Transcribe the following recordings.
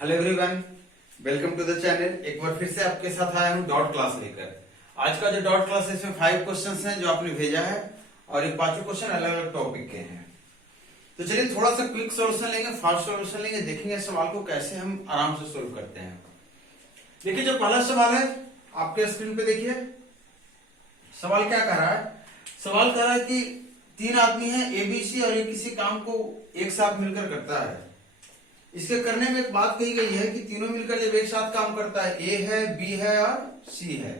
Hello everyone, welcome to the channel. एक बार फिर से आपके साथ आया हूँ डॉट क्लास लेकर। आज का जो डॉट क्लास है इसमें 5 क्वेश्चंस हैं जो आपने भेजा है और ये पांचों क्वेश्चन अलग अलग टॉपिक के हैं। तो चलिए थोड़ा सा क्विक सॉल्यूशन लेंगे, फास्ट सॉल्यूशन लेंगे, देखेंगे सवाल को कैसे हम आराम से सोल्व करते हैं। देखिए जो पहला सवाल है आपके स्क्रीन पे देखिए, सवाल क्या कह रहा है। सवाल कह रहा है कि 3 आदमी हैं एबीसी और ये किसी काम को एक साथ मिलकर करता है। इसके करने में एक बात कही गई है कि तीनों मिलकर जब एक साथ काम करता है, ए है, बी है और सी है,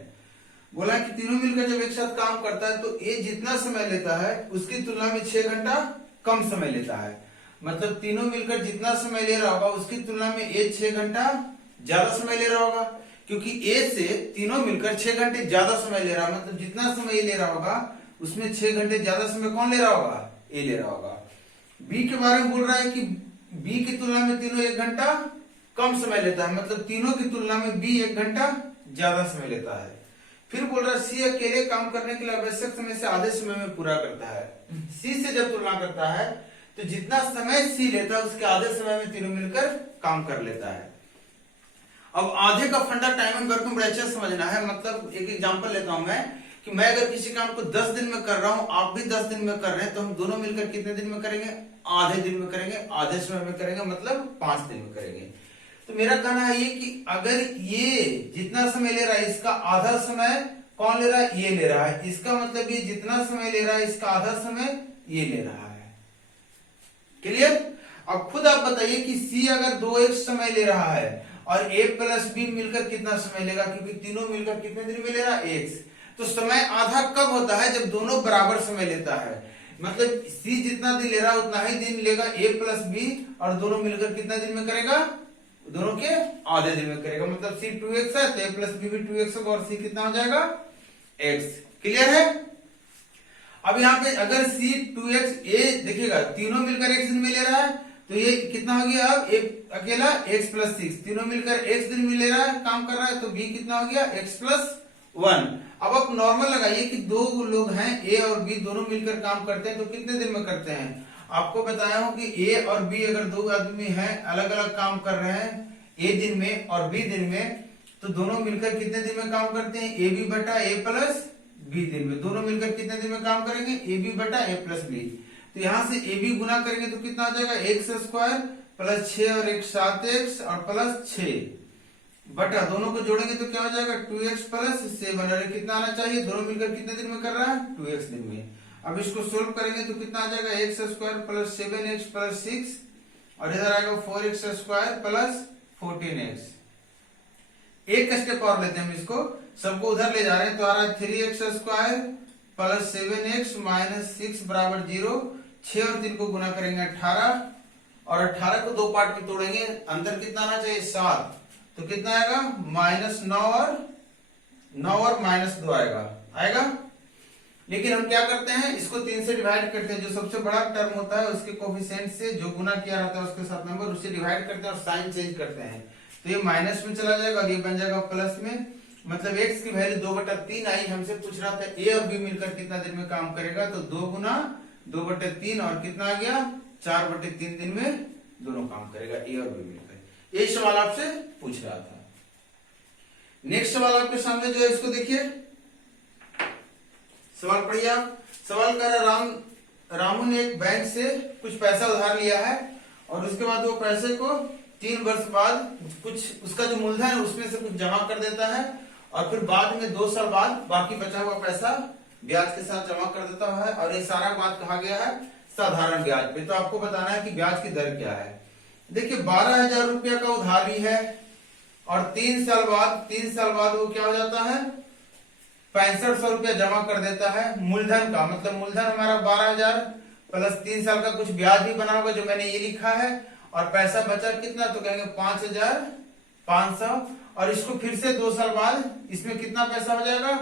बोला कि तीनों मिलकर जब एक साथ काम करता है तो ए जितना समय लेता है उसकी तुलना में 6 घंटा कम समय लेता है। मतलब तीनों मिलकर जितना समय ले रहा होगा उसकी तुलना में ए 6 घंटा ज्यादा समय ले रहा होगा, क्योंकि ए से तीनों मिलकर 6 घंटे ज्यादा समय ले रहा है। मतलब जितना समय ले रहा होगा उसमें 6 घंटे ज्यादा समय कौन ले रहा होगा? ए ले रहा होगा। बी के बारे में बोल रहा है कि बी की तुलना में तीनों 1 घंटा कम समय लेता है। मतलब तीनों की तुलना में बी 1 घंटा ज्यादा समय लेता है। फिर बोल रहा है सी अकेले काम करने के लिए आवश्यक समय से आधे समय में पूरा करता है। सी से जब तुलना करता है तो जितना समय सी लेता है उसके आधे समय में तीनों मिलकर काम कर लेता है। अब आधे का फंडा टाइम एंड वर्क में बड़ा अच्छा समझना है। मतलब एक एग्जांपल लेता हूं मैं कि मैं अगर किसी काम को 10 दिन में कर रहा हूं, आप भी 10 दिन में कर रहे हैं, तो हम दोनों मिलकर कितने दिन में करेंगे? आधे दिन में करेंगे, आधे समय में करेंगे, मतलब 5 दिन में करेंगे। तो मेरा कहना है ये कि अगर ये जितना समय ले रहा है इसका आधा समय कौन ले रहा है? ये ले रहा है। इसका मतलब ये जितना समय ले रहा है इसका आधा समय ये ले रहा है। क्लियर? अब खुद आप बताइए कि सी अगर 2x समय ले रहा है और a प्लस बी मिलकर कितना समय लेगा? क्योंकि तीनों मिलकर कितने दिन में ले रहा है? x। तो समय आधा कब होता है? जब दोनों बराबर समय लेता है। मतलब सी जितना दिन ले रहा है उतना ही दिन लेगा a प्लस बी, और दोनों मिलकर कितना दिन में करेगा? दोनों के आधे दिन में करेगा। मतलब सी 2x है तो a प्लस बी भी 2x होगा और सी कितना हो जाएगा? x। क्लियर है? अब यहाँ पे अगर सी 2x a देखिएगा तीनों मिलकर x दिन में ले रहा है तो ये कितना हो गया? अब एक अकेला x प्लस 6, तीनों मिलकर x दिन में ले रहा है, काम कर रहा है, तो b कितना हो गया? x plus 1। अब आप नॉर्मल लगाइए कि दो लोग हैं a और b, दोनों मिलकर काम करते हैं तो कितने दिन में करते हैं? आपको बताया हूं कि a और b अगर दो आदमी हैं अलग अलग काम कर रहे हैं a दिन में और b दिन में, तो दोनों मिलकर कितने दिन में काम करते हैं? ए बी बटा ए प्लस बी दिन में। दोनों मिलकर कितने दिन में काम करेंगे? ए बी बटा ए प्लस बी। तो यहां से ए बी गुना करेंगे तो कितना आ जाएगा? एक्स स्क्वायर प्लस 6 और 1 7x और प्लस 6 बटा दोनों को जोड़ेंगे तो क्या हो जाएगा? 2x plus 7। अरे कितना आना चाहिए? दोनों मिलकर कितने दिन में कर रहा है? 2x दिन में। अब इसको सोल्व करेंगे तो कितना आ जाएगा? X square plus 7x plus 6 और इधर आएगा 4x स्क्वायर प्लस 14x। एक स्टेप और लेते हैं हम, इसको सबको उधर ले जा रहे हैं तो आ रहा है 3x square plus 7x minus 6 बराबर 0। 6 और 3 को गुना करेंगे 18 और 18 को 2 पार्ट में तोड़ेंगे, अंदर कितना आना चाहिए? 7। तो कितना आएगा? माइनस 9 और माइनस 2 आएगा। लेकिन हम क्या करते हैं, इसको 3 से डिवाइड करते हैं। जो सबसे बड़ा टर्म होता है उसके कोफिशिएंट से जो गुना किया रहता है उसके साथ नंबर उससे डिवाइड करते हैं और साइन चेंज करते हैं। तो ये माइनस में चला जाएगा और ये बन जाएगा प्लस में। मतलब x की वैल्यू 2/3 आई। हमसे पूछ रहा था a और b मिलकर कितना दिन में काम करेगा, तो 2 गुना 2/3 और कितना आ गया? 4/3 दिन में दोनों काम करेगा a और b मिलकर। ये सवाल आपसे पूछ रहा था। नेक्स्ट सवाल आपके सामने जो है इसको देखिए, सवाल पढ़िए आप। सवाल कर रहा रामू ने एक बैंक से कुछ पैसा उधार लिया है और उसके बाद वो पैसे को 3 वर्ष बाद कुछ उसका जो मूलधन है उसमें से कुछ जमा कर देता है और फिर बाद में 2 साल बाद बाकी बचा हुआ पैसा ब्याज के साथ जमा कर देता है। और ये सारा बात कहा गया है साधारण ब्याज पे। तो आपको बताना है कि ब्याज की दर क्या है। देखिए 12,000 रुपया का उधारी है और 3 साल बाद वो क्या हो जाता है? 6500 रुपया जमा कर देता है मूलधन का। मतलब मूलधन हमारा 12,000 प्लस 3 साल का कुछ ब्याज भी बना होगा जो मैंने ये लिखा है, और पैसा बचा कितना? तो कहेंगे 5,500। और इसको फिर से 2 साल बाद इसमें कितना पैसा हो जाएगा?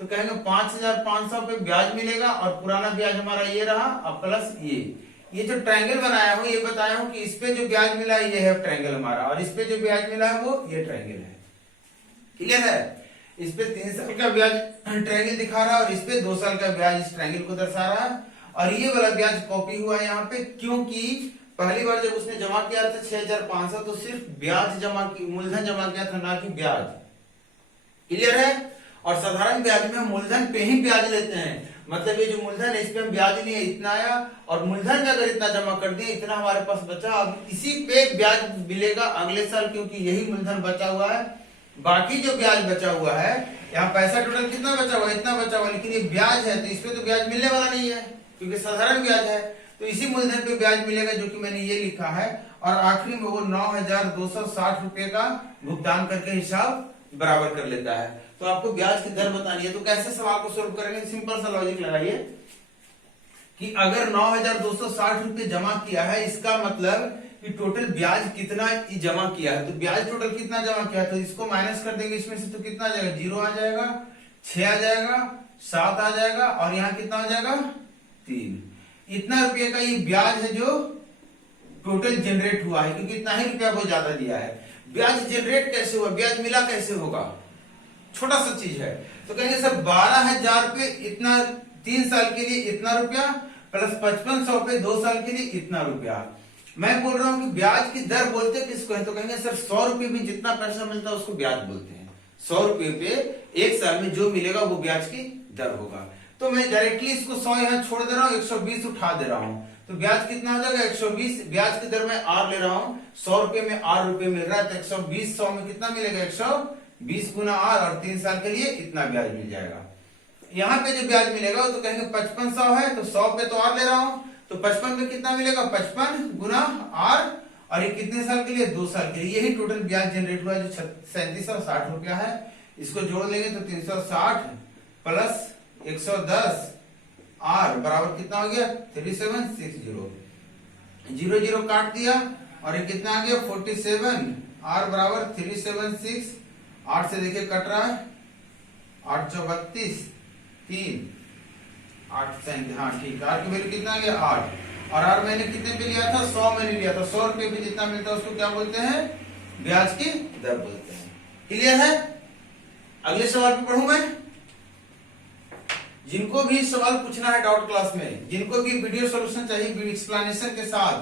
तो कहेंगे 5,500 पे ब्याज मिलेगा और पुराना ब्याज हमारा ये रहा और प्लस ये जो ट्रायंगल बनाया हूं ये बताया हूं कि इस पे जो ब्याज मिला है ये है ट्रायंगल हमारा, और इस पे जो ब्याज मिला है वो ये ट्रायंगल है। क्लियर है? इस पे 3 साल का ब्याज ट्रायंगल दिखा रहा है और इस पे 2 साल का ब्याज इस ट्रायंगल को दर्शा रहा है। और ये वाला ब्याज कॉपी हुआ है यहाँ पे, क्योंकि पहली बार जब उसने जमा किया था 6,500 तो सिर्फ ब्याज जमा की, मूलधन जमा किया था, ना कि ब्याज। क्लियर है? और साधारण ब्याज में मूलधन पे ही ब्याज लेते हैं, मतलब ये जो मूलधन है इस पे हम ब्याज लिए इतना आया, और मूलधन में अगर इतना जमा कर दिए इतना हमारे पास बचा, अब इसी पे ब्याज मिलेगा अगले साल, क्योंकि यही मूलधन बचा हुआ है। बाकी जो ब्याज बचा हुआ है, यहाँ पैसा टोटल कितना बचा हुआ है, इतना बचा हुआ है, लेकिन ये ब्याज है तो इसपे तो ब्याज मिलने वाला नहीं है क्योंकि साधारण ब्याज है, तो इसी मूलधन पे ब्याज मिलेगा जो कि मैंने ये लिखा है। और आखिरी में वो 9,260 रुपए का भुगतान करके हिसाब बराबर कर लेता है। तो आपको ब्याज की दर बतानी है, तो कैसे सवाल को सोल्व करेंगे? सिंपल सा लॉजिक लगाइए कि अगर 9,260 रुपए जमा किया है, इसका मतलब कि टोटल ब्याज कितना जमा किया है, तो ब्याज टोटल कितना जमा किया है, तो इसको माइनस कर देंगे इसमें से, तो कितना आ जाएगा, 0 आ जाएगा, 6 आ जाएगा, 7 आ जाएगा, और यहाँ कितना आ जाएगा, 3। इतना रुपये का ये ब्याज है जो टोटल जनरेट हुआ है, क्योंकि इतना ही रुपया वो ज्यादा दिया है। ब्याज जनरेट कैसे हुआ, ब्याज मिला कैसे होगा, छोटा सा चीज है। तो कहेंगे सर 12,000 पे इतना 3 साल के लिए इतना रुपया प्लस 5500 पे 2 साल के लिए इतना रुपया। मैं बोल रहा हूं कि ब्याज की दर बोलते किसको है, तो कहेंगे सर 100 रुपए में जितना पैसा मिलता है उसको ब्याज बोलते हैं। 100 रुपए पे 1 साल में जो मिलेगा वो ब्याज की दर होगा। तो मैं डायरेक्टली इसको 100 यहाँ छोड़ दे रहा हूँ, 120 उठा दे रहा हूँ, तो ब्याज कितना हो जाएगा, 120। ब्याज की दर में आर ले रहा हूँ, 100 रुपए में आर रुपए मिल रहा है, तो 120 100 में कितना मिलेगा, 120 गुना आर, और 3 साल के लिए इतना ब्याज मिल जाएगा। यहाँ पे जो ब्याज मिलेगा तो कहेंगे 5500 है, तो 100 पे तो आर ले रहा हूँ, तो 55 पे कितना मिलेगा, 55 गुना आर, और ये कितने साल के लिए, 2 साल के लिए। यही टोटल ब्याज जनरेट हुआ जो 3760 रुपया है। इसको जोड़ लेंगे तो 360 प्लस 110 आर बराबर कितना हो गया, 3760। 0 0 काट दिया, और ये कितना आ गया, 47। आर बराबर 376। 8 से देखिए कट रहा है, 8 चौ 32, 3 8 सेंट, हाँ ठीक है। आर की वैल्यू कितना आ गया, 8। और आर मैंने कितने पे लिया था, 100 मैंने लिया था। 100 रुपए पे जितना मिलता है उसको क्या बोलते हैं, ब्याज की दर बोलते हैं। क्लियर है? अगले सवाल पे पढ़ूं मैं। जिनको भी सवाल पूछना है डाउट क्लास में, जिनको भी वीडियो सॉल्यूशन चाहिए एक्सप्लेनेशन के साथ,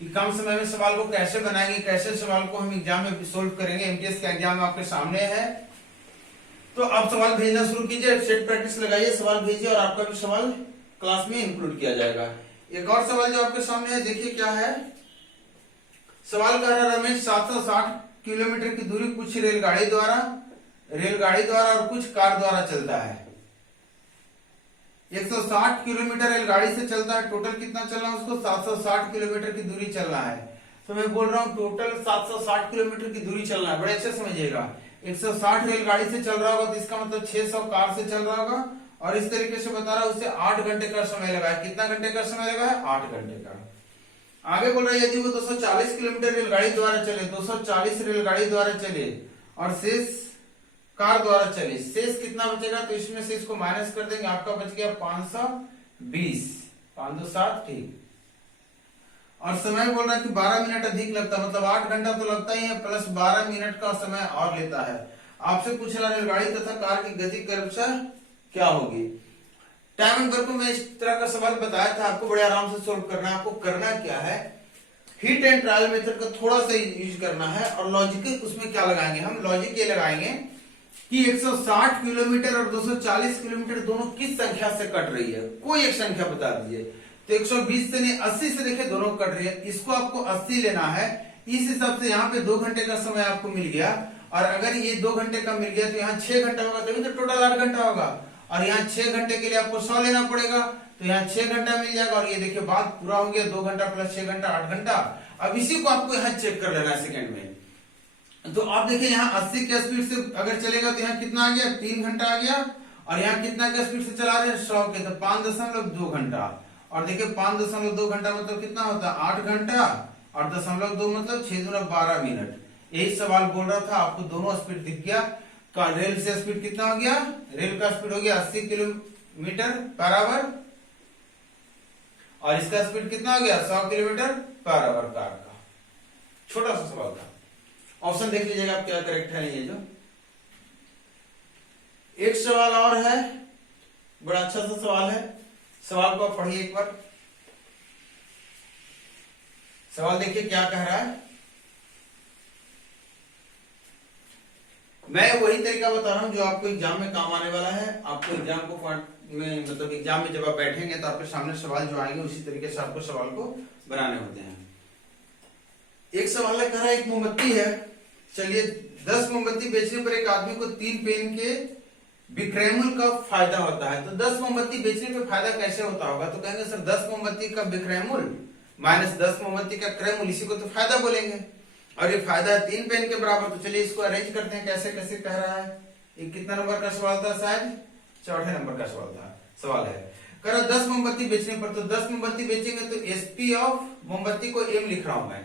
कि कम समय में सवाल को कैसे बनाएंगे, कैसे सवाल को हम एग्जाम में सोल्व करेंगे, एमटीएस का एग्जाम आपके सामने है, तो आप सवाल भेजना शुरू कीजिए, सेट प्रैक्टिस लगाइए, सवाल भेजिए, और आपका भी सवाल क्लास में इंक्लूड किया जाएगा। एक और सवाल जो आपके सामने है, देखिए क्या है। सवाल कह रहा है, रमेश 760 किलोमीटर की दूरी कुछ रेलगाड़ी द्वारा और कुछ कार द्वारा चलता है। 160 किलोमीटर रेलगाड़ी से चलता है, टोटल कितना चलना है उसको, 760 किलोमीटर की दूरी चलना है। तो मैं बोल रहा हूँ टोटल 760 किलोमीटर की दूरी चलना है, बड़े अच्छे समझिएगा। 160 रेलगाड़ी से चल रहा होगा तो इसका मतलब 600 कार से चल रहा होगा, और इस तरीके से बता रहा है, उससे 8 घंटे का समय लगा है। कितना घंटे का समय लगा है, 8 घंटे का। आगे बोल रहा है यदि वो 240 किलोमीटर रेलगाड़ी द्वारा चले, 240 रेलगाड़ी द्वारा चले और शेष कार द्वारा चले, शेष कितना बचेगा, तो इसमें से इसको माइनस कर देंगे, आपका बच गया 520, 507, ठीक। और समय बोल रहा है कि 12 मिनट अधिक लगता है, मतलब 8 घंटा तो लगता ही है, प्लस 12 मिनट का समय और लेता है। आपसे पूछ रहा रेलगाड़ी तथा कार की गति क्रमशः क्या होगी। टाइम एंड वर्क को मैं इस तरह का सवाल बताया था, आपको बड़े आराम से सोल्व करना है। आपको करना क्या है, हिट एंड ट्रायल मेथड का थोड़ा सा यूज करना है, और लॉजिक उसमें क्या लगाएंगे, हम लॉजिक ये लगाएंगे कि 160 किलोमीटर और 240 किलोमीटर दोनों किस संख्या से कट रही है, कोई एक संख्या बता दीजिए। तो 120 से नहीं 80 से देखे दोनों कट रही है, इसको आपको 80 लेना है। इस हिसाब से यहाँ पे 2 घंटे का समय आपको मिल गया, और अगर ये 2 घंटे का मिल गया तो यहाँ 6 घंटा होगा, तभी तो टोटल 8 घंटा होगा। और यहाँ 6 घंटे के लिए आपको 100 लेना पड़ेगा, तो यहाँ 6 घंटा मिल जाएगा। और ये देखिए बात पूरा हो गया, 2 घंटा प्लस 6 घंटा 8 घंटा। अब इसी को आपको यहाँ चेक कर लेना है सेकंड में। तो आप देखिए यहाँ 80 के स्पीड से अगर चलेगा तो यहाँ कितना आ गया, 3 घंटा आ गया। और यहाँ कितना के स्पीड से चला रहे हैं, 100 के, तो 5.2 घंटा। और देखिए 5.2 घंटा मतलब कितना होता है, 8 घंटा, और 0.2 मतलब 6 दूना 12 मिनट। यही सवाल बोल रहा था, आपको दोनों स्पीड दिख गया। रेल से स्पीड कितना हो गया, रेल का स्पीड हो गया 80 किलोमीटर पर आवर, और इसका स्पीड कितना हो गया 100 किलोमीटर पर आवर कार का। छोटा सा सवाल था। ऑप्शन देख लीजिएगा आप क्या करेक्ट है। ये जो एक सवाल और है, बड़ा अच्छा सा सवाल है, सवाल को आप पढ़िए एक बार। सवाल देखिए क्या कह रहा है। मैं वही तरीका बता रहा हूं जो आपको एग्जाम में काम आने वाला है। आपको एग्जाम को में मतलब एग्जाम में जब आप बैठेंगे तो आपके सामने सवाल जो आएंगे उसी तरीके से आपको सवाल को बनाने होते हैं। एक सवाल कह रहा है एक मोमबत्ती है, चलिए 10 मोमबत्ती बेचने पर एक आदमी को 3 पेन के विक्रयमूल्य का फायदा होता है। तो 10 मोमबत्ती बेचने पे फायदा कैसे होता होगा? तो कहेंगे सर 10 मोमबत्ती का विक्रयमूल्य माइनस 10 मोमबत्ती का क्रयमूल्य, इसी को तो फायदा बोलेंगे। और ये फायदा है 3 पेन के बराबर। तो चलिए इसको अरेंज करते हैं कैसे कैसे कह रहा है। ये कितना नंबर का सवाल था? शायद चौथे नंबर का सवाल है। कह रहा 10 मोमबत्ती बेचने पर, तो 10 मोमबत्ती बेचेंगे तो एसपी ऑफ मोमबत्ती को एम लिख रहा हूं मैं,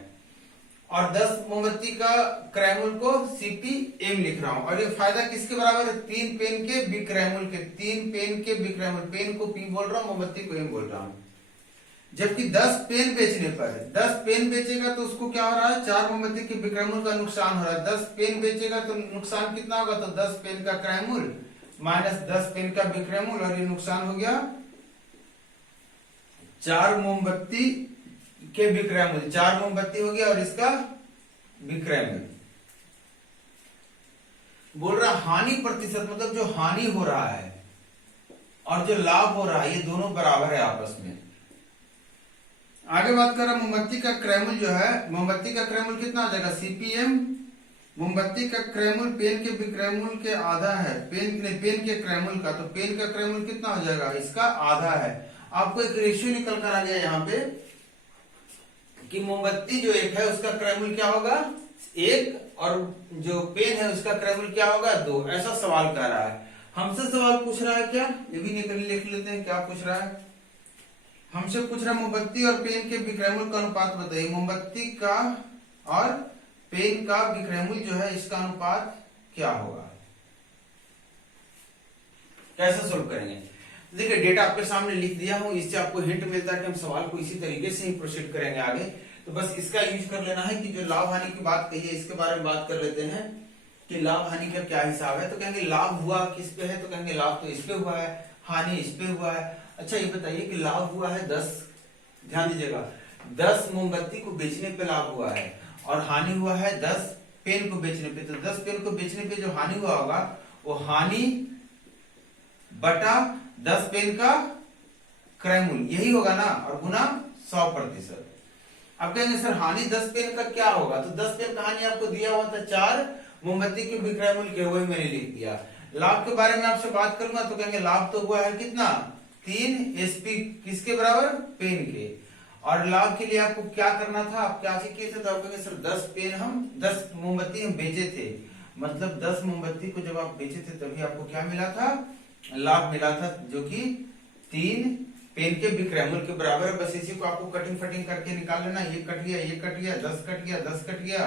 और 10 मोमबत्ती का क्रयमूल्य को सीपी एम लिख रहा हूं। और ये फायदा किसके बराबर है? 3 पेन के विक्रयमूल्य के। 3 पेन के विक्रयमूल्य, पेन को पी बोल रहा हूं, मोमबत्ती को एम बोल रहा हूं। जबकि 10 पेन बेचने पर, 10 पेन बेचेगा तो उसको क्या हो रहा है? 4 मोमबत्ती के विक्रयमूल्य का नुकसान हो रहा है। 10 पेन बेचेगा तो नुकसान कितना होगा? तो 10 पेन का क्रयमूल्य माइनस 10 पेन का विक्रयमूल्य, और ये नुकसान हो गया 4 मोमबत्ती के विक्रयमूल्य। 4 मोमबत्ती हो गया और इसका विक्रयमूल्य। बोल रहा हानि प्रतिशत, मतलब जो हानि हो रहा है और जो लाभ हो रहा है ये दोनों बराबर है आपस में। आगे बात कर रहा मोमबत्ती का क्रयमूल्य जो है, मोमबत्ती का क्रयमूल्य कितना हो जाएगा? सीपीएम। मोमबत्ती का क्रयमूल्य पेन के विक्रयमूल्य के आधा है, पेन के क्रयमूल्य का, तो पेन का क्रयमूल्य कितना हो जाएगा? इसका आधा है। आपको एक रेशियो निकल कर आ गया यहाँ पे कि मोमबत्ती जो एक है उसका क्रयमूल्य क्या होगा? 1, और जो पेन है उसका क्रयमूल्य क्या होगा? 2। ऐसा सवाल कर रहा है। हमसे सवाल पूछ रहा है क्या? ये भी निकल लिख लेते हैं क्या पूछ रहा है। हमसे पूछ रहा है मोमबत्ती और पेन के विक्रयमूल्य का अनुपात बताइए। मोमबत्ती का और पेन का विक्रयमूल्य जो है इसका अनुपात क्या होगा? कैसे सोल्व करेंगे? देखिए डेटा आपके सामने लिख दिया हूं, इससे आपको हिंट मिलता है कि हम सवाल को इसी तरीके से ही प्रोसीड करेंगे आगे। तो बस इसका यूज कर लेना है कि जो लाभ हानि की बात कही है इसके बारे में बात कर लेते हैं कि लाभ हानि का क्या हिसाब है। तो कहेंगे लाभ हुआ किस पे है? तो कहेंगे लाभ तो इस पे हुआ है, हानि इस पे हुआ है। अच्छा ये बताइए कि लाभ हुआ है 10, ध्यान दीजिएगा, 10 मोमबत्ती को बेचने पे लाभ हुआ है, और हानि हुआ है 10 पेन को बेचने पे। तो 10 पेन को बेचने पे जो हानि हुआ होगा वो हानि बटा 10 पेन का क्रयमूल्य, यही होगा ना, और गुना 100%। अब कहेंगे सर हानि 10 पेन का क्या होगा? तो 10 पेन का हानि आपको दिया हुआ था 4 मोमबत्ती के विक्रयमूल्य के, वही मैंने लिख दिया। लाभ के बारे में आपसे बात करूंगा तो कहेंगे लाभ तो हुआ है कितना? 3 एसपी किसके बराबर? पेन के। और लाभ के लिए आपको क्या करना था? आप क्या किए थे? तो आप कहेंगे सर 10 मोमबत्ती हम बेचे थे, मतलब 10 मोमबत्ती को जब आप बेचे थे तभी आपको क्या मिला था? लाभ मिला था, जो कि 3 पेन के विक्रयमूल्य के बराबर है। बस इसी को आपको कटिंग फटिंग करके निकाल लेना। ये कट गया, ये कट गया, 10 कट गया, 10 कट गया।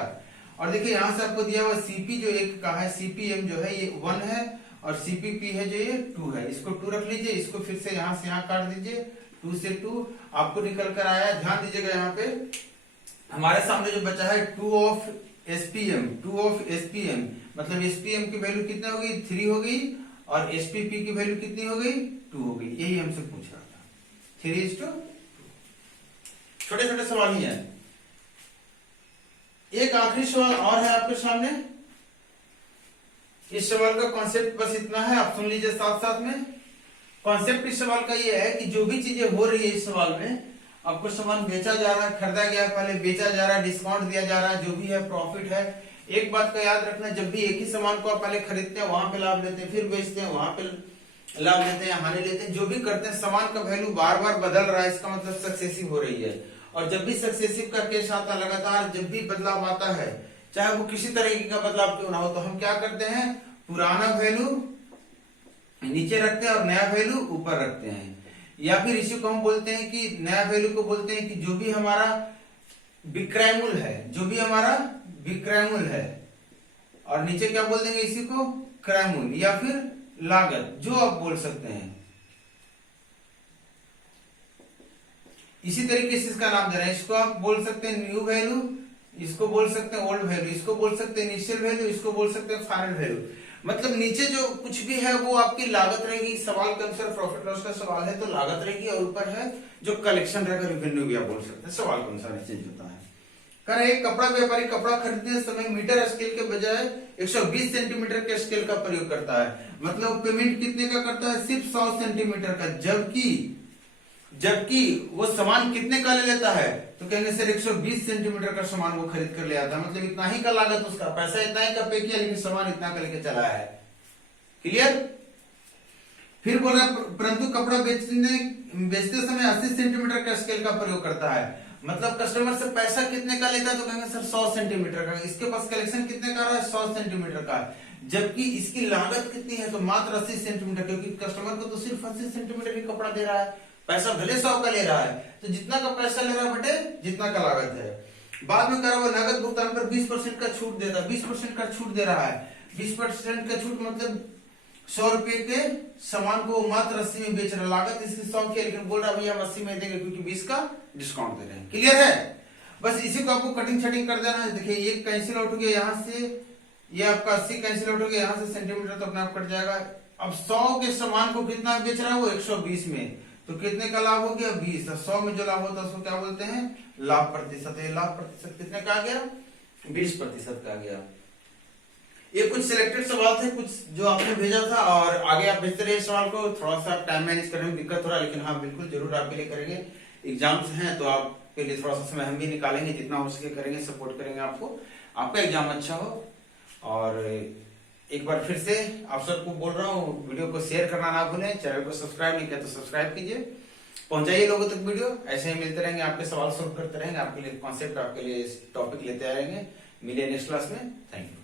और देखिए यहां से आपको दिया हुआ सीपी जो एक का है, सीपीएम जो है ये 1 है, और सीपीपी है जो ये 2 है। इसको 2 रख लीजिए, इसको फिर से यहां काट दीजिए, 2 से 2 आपको निकल कर आया। ध्यान दीजिएगा यहाँ पे हमारे सामने जो बचा है 2 ऑफ एसपीएम, मतलब एसपीएम की वैल्यू कितना हो गई? 3 हो गई, और एसपीपी की वैल्यू कितनी हो गई? 2 हो गई। यही हमसे पूछ रहा था। 3:2। छोटे छोटे सवाल ही है। एक आखिरी सवाल और है आपके सामने। इस सवाल का कॉन्सेप्ट बस इतना है, आप सुन लीजिए साथ साथ में। कॉन्सेप्ट इस सवाल का ये है कि जो भी चीजें हो रही है इस सवाल में, आपको सामान बेचा जा रहा है, खरीदा गया, पहले बेचा जा रहा है, डिस्काउंट दिया जा रहा है, जो भी है प्रॉफिट है। एक बात का याद रखना, जब भी एक ही सामान को आप पहले खरीदते हैं वहां पे लाभ लेते हैं, फिर बेचते हैं वहां पे लाभ लेते हैं, हानि लेते हैं, जो भी करते हैं सामान का वैल्यू बार बार बदल रहा है, इसका मतलब सक्सेसिव हो रही है। और जब भी सक्सेसिव का केस आता है, लगातार जब भी बदलाव आता है, चाहे वो किसी तरीके का बदलाव क्यों ना हो, तो हम क्या करते हैं? पुराना वैल्यू नीचे रखते हैं और नया वैल्यू ऊपर रखते हैं। या फिर इसी को हम बोलते हैं कि नया वैल्यू को बोलते हैं कि जो भी हमारा विक्रयमूल्य है, जो भी हमारा विक्रयमूल्य है, और नीचे क्या बोल देंगे इसी को? क्रयमूल्य या फिर लागत, जो आप बोल सकते हैं। इसी तरीके से इसका नाम दे रहे हैं। इसको आप बोल सकते हैं न्यू वैल्यू, इसको बोल सकते हैं ओल्ड वैल्यू, इसको बोल सकते हैं इनिशियल वैल्यू, इसको बोल सकते हैं फाइनल वैल्यू। मतलब नीचे जो कुछ भी है वो आपकी लागत रहेगी। सवाल के अनुसार प्रॉफिट लॉस का सवाल है तो लागत रहेगी, और ऊपर है जो कलेक्शन रहेगा, रेवेन्यू भी आप बोल सकते हैं, सवाल के अनुसार चेंज होता है। कर एक कपड़ा व्यापारी कपड़ा खरीदने समय मीटर स्केल के बजाय 120 सेंटीमीटर के स्केल का प्रयोग करता है। मतलब पेमेंट कितने का करता है? सिर्फ 100 सेंटीमीटर का। जबकि वो सामान कितने का ले लेता है? तो कहेंगे सर 120 सेंटीमीटर का सामान वो खरीद कर ले आता है। मतलब इतना ही का लागत, उसका पैसा इतना ही का पे किया, लेकिन सामान इतना का लेके चला है। क्लियर? फिर बोल रहा परंतु कपड़ा बेचते समय 80 सेंटीमीटर का स्केल का प्रयोग करता है। मतलब कस्टमर से पैसा कितने का लेता है? तो कहेंगे सर 100 सेंटीमीटर का। इसके पास कलेक्शन कितने का रहा है? 100 सेंटीमीटर का। जबकि इसकी लागत कितनी है? तो मात्र 80 सेंटीमीटर, क्योंकि कस्टमर को तो सिर्फ 80 सेंटीमीटर ही कपड़ा दे रहा है, पैसा भले 100 का ले रहा है। तो जितना का पैसा ले रहा है बटे जितना का लागत है। बाद में करा वो नगद भुगतान पर 20% का छूट देता है, 20% का छूट दे रहा है। 20% का छूट मतलब 100 रुपए के सामान को मात्र 80 में बेच रहा है। लागत इसकी 100 की है, लेकिन बोल रहा भैया हम 80 में देंगे क्योंकि 20 का डिस्काउंट दे रहे हैं। क्लियर है? बस इसी को आपको कटिंग छटिंग कर देना है। देखिए ये कैंसिल आउट हो गया यहाँ से, ये आपका 80 कैंसिल आउट हो गया, यहाँ से सेंटीमीटर तो अपने आप कट जाएगा। अब 100 के सामान को कितना बेच रहा है वो? 120 में। तो कितने का लाभ हो गया? 20। 100 में जो लाभ होता है उसको क्या बोलते हैं? लाभ प्रतिशत। ये लाभ प्रतिशत कितने का आ गया? 20% का आ गया। ये कुछ सिलेक्टेड सवाल थे, कुछ जो आपने भेजा था, और आगे आप भेजते रहिए सवाल को। थोड़ा सा टाइम मैनेज करने में दिक्कत हो रहा है, लेकिन हाँ बिल्कुल जरूर आपके लिए करेंगे। एग्जाम्स हैं तो आपके लिए थोड़ा सा समय हम भी निकालेंगे, जितना हो सके करेंगे, सपोर्ट करेंगे आपको, आपका एग्जाम अच्छा हो। और एक बार फिर से आप सबको बोल रहा हूँ, वीडियो को शेयर करना ना भूलें, चैनल को सब्सक्राइब नहीं किया तो सब्सक्राइब कीजिए, पहुंचाइए लोगों तक वीडियो। ऐसे ही मिलते रहेंगे, आपके सवाल सोल्व करते रहेंगे, आपके लिए कॉन्सेप्ट, आपके लिए टॉपिक लेते आएंगे। मिलिए नेक्स्ट क्लास में। Thank you.